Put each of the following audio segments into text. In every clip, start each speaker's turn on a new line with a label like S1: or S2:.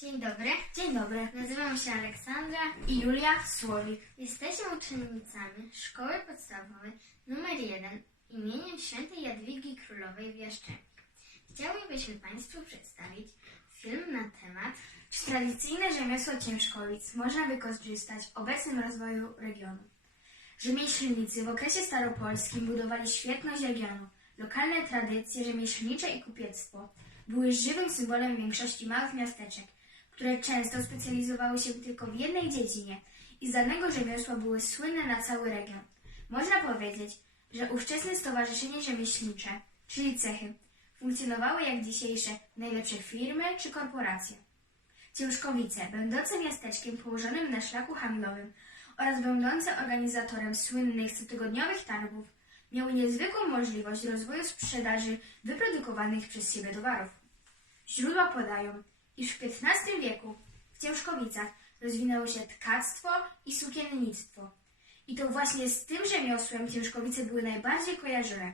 S1: Dzień dobry.
S2: Dzień dobry.
S1: Nazywam się Aleksandra.
S2: I Julia Słowik.
S1: Jesteśmy uczennicami Szkoły Podstawowej nr 1 imieniem Świętej Jadwigi Królowej w Jaszczębie. Chciałybyśmy Państwu przedstawić film na temat
S2: Czy tradycyjne rzemiosło Ciężkowic można wykorzystać w obecnym rozwoju regionu? Rzemieślnicy w okresie staropolskim budowali świetność regionu. Lokalne tradycje rzemieślnicze i kupiectwo były żywym symbolem większości małych miasteczek, które często specjalizowały się tylko w jednej dziedzinie i z danego rzemiosła były słynne na cały region. Można powiedzieć, że ówczesne stowarzyszenie rzemieślnicze, czyli cechy, funkcjonowały jak dzisiejsze najlepsze firmy czy korporacje. Ciężkowice, będące miasteczkiem położonym na szlaku handlowym oraz będące organizatorem słynnych cotygodniowych targów, miały niezwykłą możliwość rozwoju sprzedaży wyprodukowanych przez siebie towarów. Źródła podają, iż w XV wieku w Ciężkowicach rozwinęło się tkactwo i sukiennictwo. I to właśnie z tym rzemiosłem Ciężkowice były najbardziej kojarzone.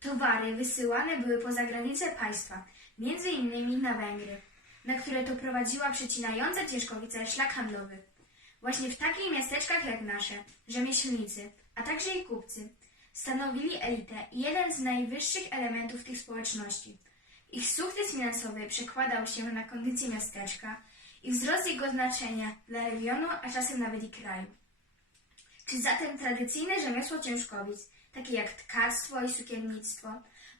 S2: Towary wysyłane były poza granice państwa, między innymi na Węgry, na które to prowadziła przecinająca Ciężkowice szlak handlowy. Właśnie w takich miasteczkach jak nasze, rzemieślnicy, a także i kupcy, stanowili elitę i jeden z najwyższych elementów tych społeczności. Ich sukces finansowy przekładał się na kondycję miasteczka i wzrost jego znaczenia dla regionu, a czasem nawet i kraju. Czy zatem tradycyjne rzemiosło Ciężkowic, takie jak tkactwo i sukiennictwo,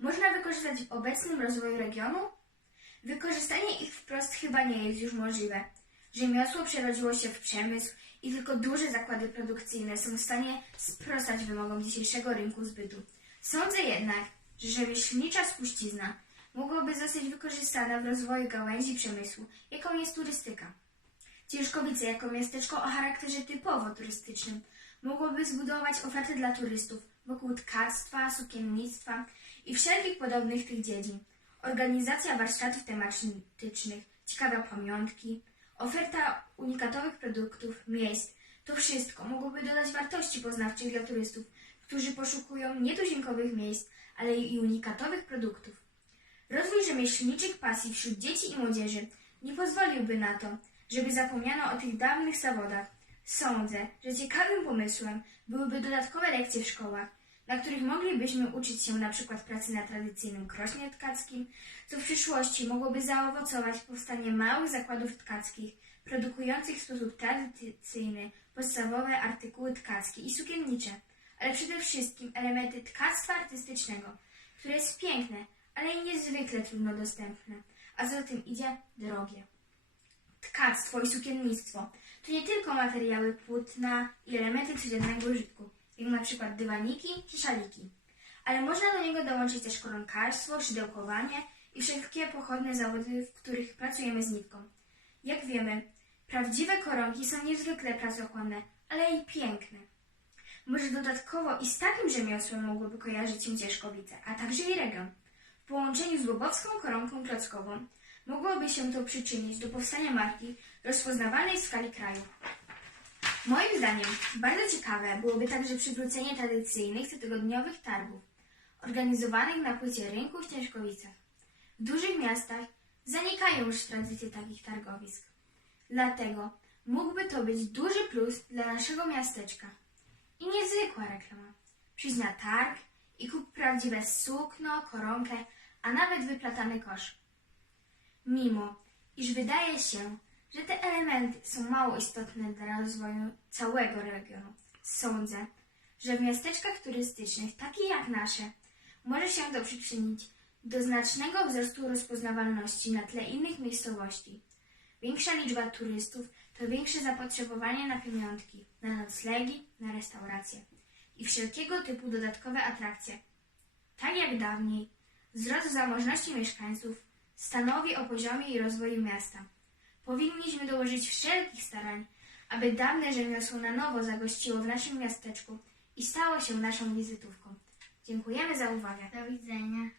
S2: można wykorzystać w obecnym rozwoju regionu? Wykorzystanie ich wprost chyba nie jest już możliwe. Rzemiosło przerodziło się w przemysł i tylko duże zakłady produkcyjne są w stanie sprostać wymogom dzisiejszego rynku zbytu. Sądzę jednak, że rzemieślnicza spuścizna mogłaby zostać wykorzystana w rozwoju gałęzi przemysłu, jaką jest turystyka. Ciężkowice jako miasteczko o charakterze typowo turystycznym mogłoby zbudować ofertę dla turystów wokół tkactwa, sukiennictwa i wszelkich podobnych tych dziedzin. Organizacja warsztatów tematycznych, ciekawe pamiątki, oferta unikatowych produktów, miejsc, to wszystko mogłoby dodać wartości poznawczej dla turystów, którzy poszukują nietuzinkowych miejsc, ale i unikatowych produktów. Rozwój rzemieślniczych pasji wśród dzieci i młodzieży nie pozwoliłby na to, żeby zapomniano o tych dawnych zawodach. Sądzę, że ciekawym pomysłem byłyby dodatkowe lekcje w szkołach, na których moglibyśmy uczyć się na przykład pracy na tradycyjnym krośnie tkackim, co w przyszłości mogłoby zaowocować powstanie małych zakładów tkackich, produkujących w sposób tradycyjny podstawowe artykuły tkackie i sukiennicze, ale przede wszystkim elementy tkactwa artystycznego, które jest piękne, ale i niezwykle trudno dostępne, a za tym idzie drogie. Tkactwo i sukiennictwo to nie tylko materiały płótna i elementy codziennego użytku, jak na przykład dywaniki czy szaliki, ale można do niego dołączyć też koronkarstwo, szydełkowanie i wszelkie pochodne zawody, w których pracujemy z nitką. Jak wiemy, prawdziwe koronki są niezwykle pracochłonne, ale i piękne. Może dodatkowo i z takim rzemiosłem mogłyby kojarzyć się Cieszkowice, a także i region. W połączeniu z Bobowską koronką klockową mogłoby się to przyczynić do powstania marki rozpoznawalnej w skali kraju. Moim zdaniem bardzo ciekawe byłoby także przywrócenie tradycyjnych cotygodniowych targów, organizowanych na płycie rynku w Ciężkowicach. W dużych miastach zanikają już tradycje takich targowisk. Dlatego mógłby to być duży plus dla naszego miasteczka. I niezwykła reklama. Przyjdź na targ i kup prawdziwe sukno, koronkę, a nawet wyplatany kosz. Mimo, iż wydaje się, że te elementy są mało istotne dla rozwoju całego regionu, sądzę, że w miasteczkach turystycznych, takich jak nasze, może się to przyczynić do znacznego wzrostu rozpoznawalności na tle innych miejscowości. Większa liczba turystów to większe zapotrzebowanie na pamiątki, na noclegi, na restauracje i wszelkiego typu dodatkowe atrakcje. Tak jak dawniej, wzrost zamożności mieszkańców stanowi o poziomie i rozwoju miasta. Powinniśmy dołożyć wszelkich starań, aby dawne rzemiosło na nowo zagościło w naszym miasteczku i stało się naszą wizytówką. Dziękujemy za uwagę.
S1: Do widzenia.